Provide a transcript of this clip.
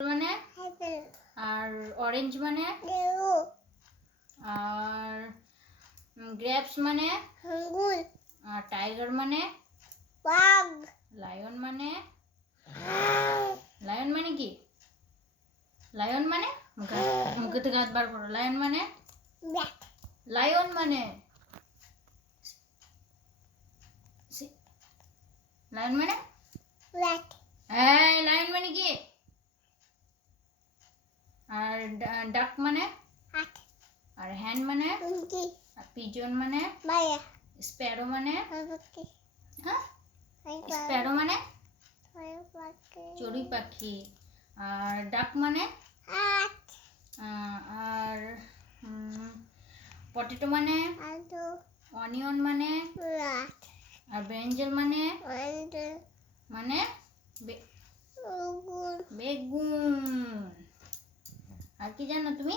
মানে আর অরেঞ্জ মানে আর গ্রেপস মানে আঙ্গুর আর টাইগার মানে বাঘ লায়ন মানে কি লায়ন মানে মুখে থেকে হাত বার করো লায়ন মানে লায়ন মানে লায়ন মানে লায়ন মানে কি আর ডাক মানে আর হ্যান্ড মানে আর পিজন মানে স্প্যারো মানে হ্যাঁ স্প্যারো মানে চড়ুই পাখি আর ডাক মানে আর পটেটো মানে অনিয়ন মানে আর ব্রিঞ্জাল মানে বেগুন আর কি জানো তুমি?